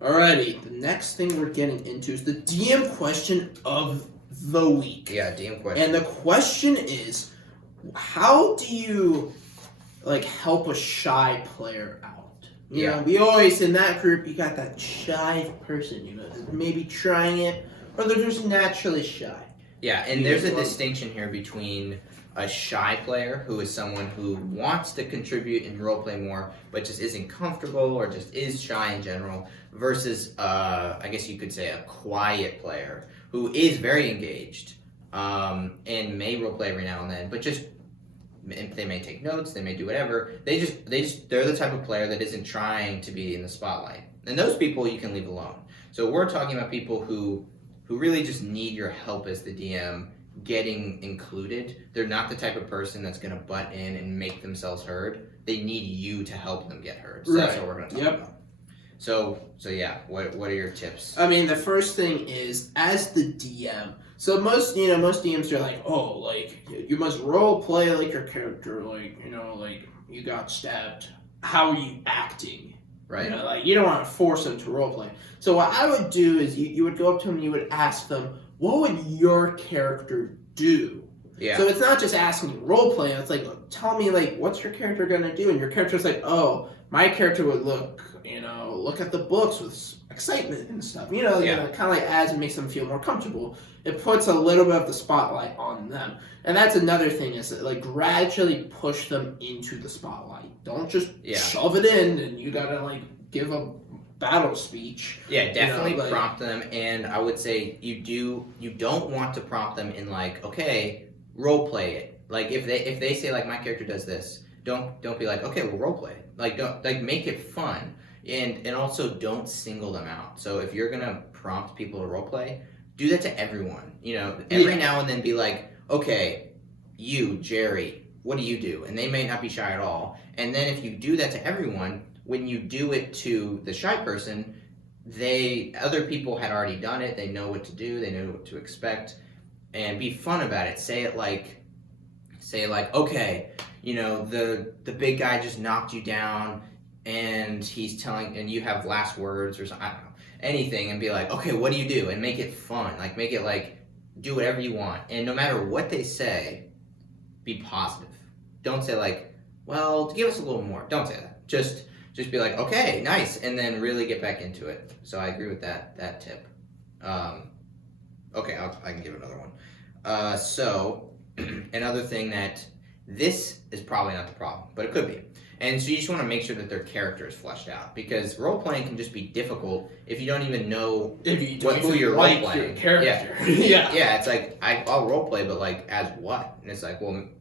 Alrighty, the next thing we're getting into is the DM question of the week. Yeah, DM question. And the question is, how do you help a shy player out? You know, we always in that group you got that shy person, maybe trying it, or they're just naturally shy. Yeah, and there's a distinction here between a shy player who is someone who wants to contribute and roleplay more, but just isn't comfortable or just is shy in general, versus, I guess you could say, a quiet player who is very engaged and may roleplay every now and then, but just they may take notes, they may do whatever. They're the type of player that isn't trying to be in the spotlight, and those people you can leave alone. So we're talking about people who really just need your help as the DM getting included. They're not the type of person that's going to butt in and make themselves heard. They need you to help them get heard. So that's what we're going to talk about. So yeah, what are your tips? I mean, the first thing is, as the DM, so most DMs are like, oh, you must role play like your character, you got stabbed. How are you acting? Right. You don't want to force them to role play. So what I would do is you would go up to them and you would ask them, what would your character do? Yeah. So it's not just asking role play. It's like, tell me, what's your character gonna do? And your character's like, oh, my character would look at the books with excitement and stuff. Kind of adds and makes them feel more comfortable. It puts a little bit of the spotlight on them. And that's another thing is gradually push them into the spotlight. Don't just shove it in and you gotta give a battle speech. Yeah, definitely prompt them, and I would say you don't want to prompt them in okay, role play it. If they say my character does this, don't be okay, we'll role play it. Don't make it fun, and also don't single them out. So if you're gonna prompt people to role play, do that to everyone. Every now and then be okay, you Jerry, what do you do? And they may not be shy at all. And then if you do that to everyone, when you do it to the shy person, other people had already done it. They know what to do. They know what to expect, and be fun about it. Say it okay, the big guy just knocked you down, and he's telling, and you have last words or something. I don't know, anything, and be okay, what do you do? And make it fun. Make it do whatever you want, and no matter what they say, be positive. Don't say well, give us a little more. Don't say that. Just be okay, nice, and then really get back into it. So I agree with that tip. Okay, I can give another one. So another thing that this is probably not the problem, but it could be. And so you just want to make sure that their character is fleshed out, because role playing can just be difficult if you don't even know who you're role playing. Your character. Yeah. It's I'll role play, but as what? And it's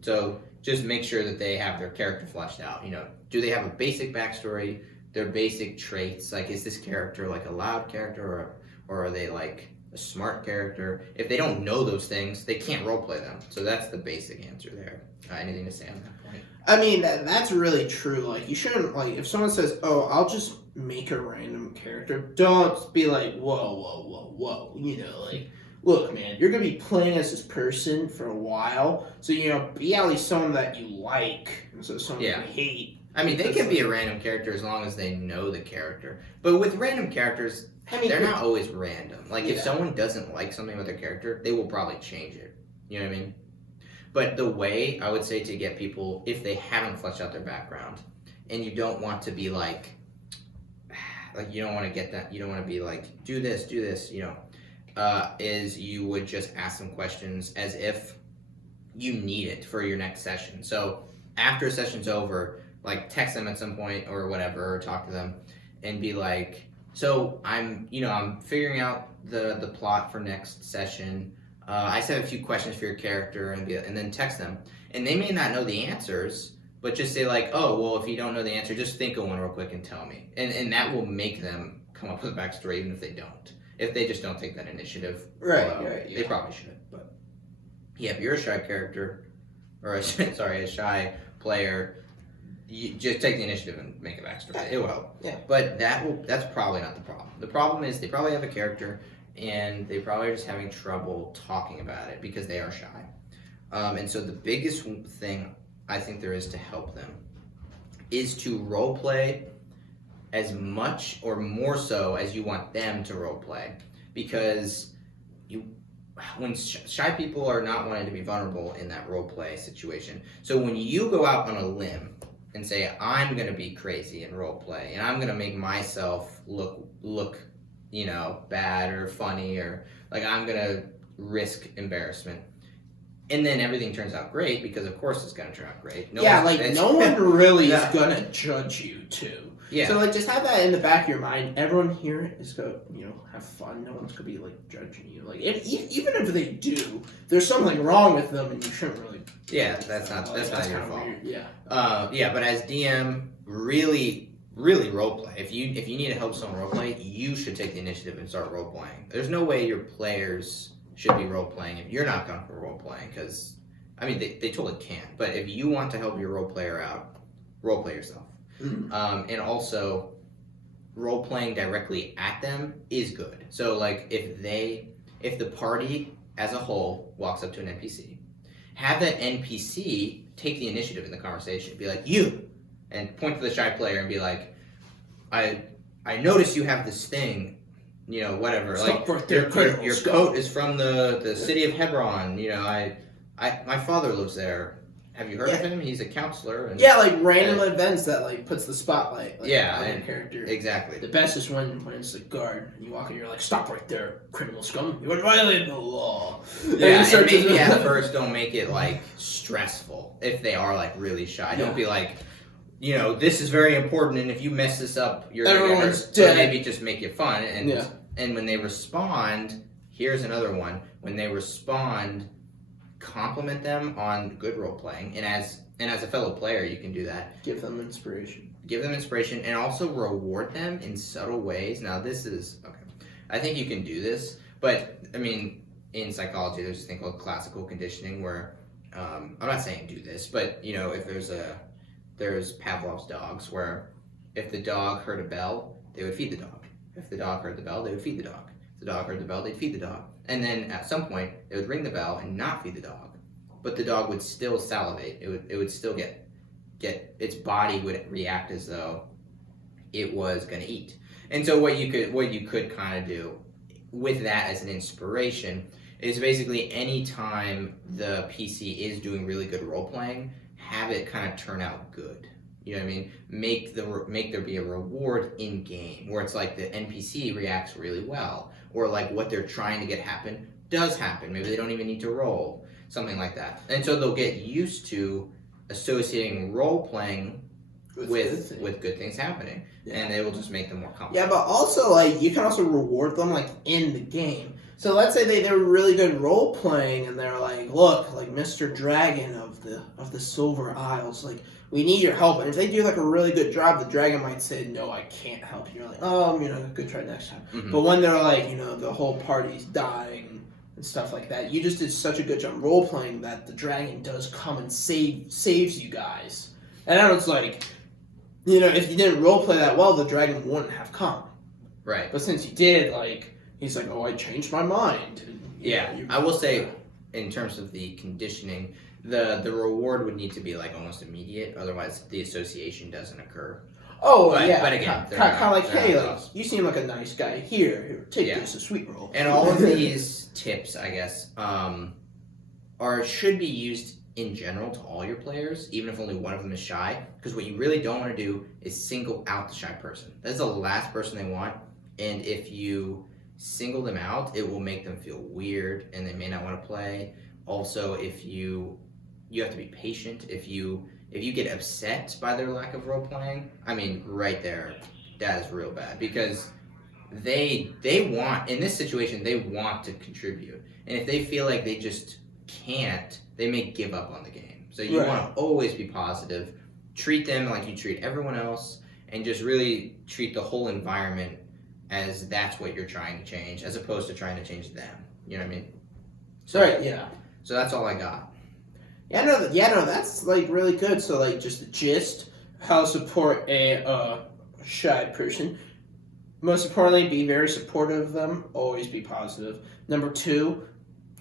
so just make sure that they have their character fleshed out. Do they have a basic backstory, their basic traits? Is this character a loud character, or are they a smart character? If they don't know those things, they can't roleplay them. So that's the basic answer there. Anything to say on that point? I mean, that's really true. You shouldn't, if someone says, oh, I'll just make a random character, don't be whoa. Look, man, you're going to be playing as this person for a while, so, be at least someone that you like, instead of someone you hate. I mean, they can be a random character as long as they know the character. But with random characters, they're not always random. If someone doesn't like something with their character, they will probably change it. You know what I mean? But the way I would say to get people, if they haven't fleshed out their background, and you don't want to be you don't want to get that, you don't want to be do this, is you would just ask them questions as if you need it for your next session. So after a session's over, text them at some point or whatever, or talk to them and be so I'm figuring out the plot for next session. I just have a few questions for your character, and then text them. And they may not know the answers, but just say oh, well, if you don't know the answer, just think of one real quick and tell me. And that will make them come up with a backstory, even if they don't. If they just don't take that initiative. Right. They probably should. But yeah, if you're a shy character, or a shy player, you just take the initiative and make a backstory. It will help. Yeah. But that's probably not the problem. The problem is they probably have a character, and they probably are just having trouble talking about it because they are shy. And so the biggest thing I think there is to help them is to role play as much or more so as you want them to role play, because when shy people are not wanting to be vulnerable in that role play situation. So when you go out on a limb and say, I'm going to be crazy and role play, and I'm going to make myself look, bad or funny, or like I'm going to risk embarrassment, and then everything turns out great, because of course it's going to turn out great. No one really is going to judge you too. Yeah. So just have that in the back of your mind. Everyone here is going to have fun. No one's going to be judging you. Even if they do, there's something wrong with them, and you shouldn't really. Yeah, that's not your fault. Weird. Yeah. But as DM, really role play. If you need to help someone role play, you should take the initiative and start role playing. There's no way your players should be role playing if you're not comfortable role playing, because they totally can. But if you want to help your role player out, role play yourself. Mm-hmm. And also, role playing directly at them is good. So if the party as a whole walks up to an NPC, have that NPC take the initiative in the conversation. Be like, you, and point to the shy player and be like, I notice you have this thing, whatever. Stop your coat is from the city of Hebron. My father lives there. Have you heard of him? He's a counselor. And, random events that puts the spotlight on your character. Exactly. The best is when it's the guard and you walk in, you're like, stop right there, criminal scum. You would violate the law. Yeah, and maybe at first don't make it stressful if they are really shy. Don't be like, this is very important, and if you mess this up, you're everyone's dead. So maybe just make it fun, and when they respond, here's another one. When they respond, compliment them on good role playing, and as a fellow player, you can do that. Give them inspiration, and also reward them in subtle ways. Now this is okay. I think you can do this, but in psychology, there's this thing called classical conditioning, where I'm not saying do this, but if there's Pavlov's dogs, where if the dog heard a bell, they would feed the dog. If the dog heard the bell, they would feed the dog. If the dog heard the bell, they'd feed the dog. And then at some point, they would ring the bell and not feed the dog. But the dog would still salivate. It would still get its body would react as though it was going to eat. And so what you could kind of do with that as an inspiration is basically anytime the PC is doing really good role playing, have it kind of turn out good. You know what I mean? Make there be a reward in game where it's like the NPC reacts really well, or what they're trying to get happen does happen. Maybe they don't even need to roll, something like that. And so they'll get used to associating role playing with good things happening, and they will just make them more comfortable. Yeah, but also you can also reward them in the game. So let's say they're really good role playing, and they're like, look, Mr. Dragon of the Silver Isles, we need your help. And if they do a really good job, the dragon might say, no, I can't help you. You're like, oh, good try next time. Mm-hmm. But when they're the whole party's dying and stuff like that, you just did such a good job role playing that the dragon does come and saves you guys. And then it's if you didn't role play that well, the dragon wouldn't have come. Right. But since you did, he's like, oh, I changed my mind. And, I will say, in terms of the conditioning, the reward would need to be almost immediate, otherwise the association doesn't occur. Oh, but again, kind of hey, you seem like a nice guy. Here, take this, a sweet roll. And all of these tips, I guess, should be used in general to all your players, even if only one of them is shy, because what you really don't want to do is single out the shy person. That's the last person they want, and if you single them out, it will make them feel weird, and they may not want to play. Also, if you have to be patient. If you get upset by their lack of role playing, right there, that is real bad, because they want, in this situation, they want to contribute, and if they feel like they just can't, they may give up on the game. So you want to always be positive, treat them like you treat everyone else, and just really treat the whole environment as that's what you're trying to change, as opposed to trying to change them. You know what I mean? So that's all I got. Yeah, no, that's really good. So just the gist, how to support a shy person. Most importantly, be very supportive of them. Always be positive. Number 2,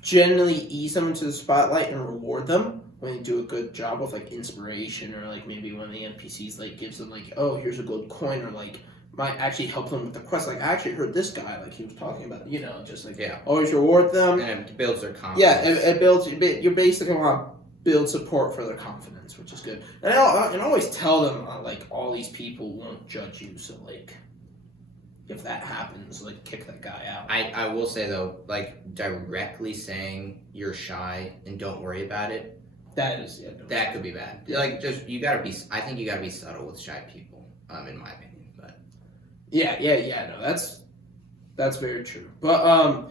generally ease them into the spotlight and reward them when they do a good job with inspiration, or maybe when the NPCs gives them oh, here's a gold coin, or might actually help them with the quest. Like, I actually heard this guy, like, he was talking about, just like, Yeah. always reward them. And it builds their confidence. Yeah, it builds, you basically want to build support for their confidence, which is good. And I always tell them, like, all these people won't judge you, so, like, if that happens, like, kick that guy out. I will say, though, like, directly saying you're shy and don't worry about it, that could be bad. Like, just, I think you gotta be subtle with shy people, in my opinion, but. Yeah, no, that's very true. But,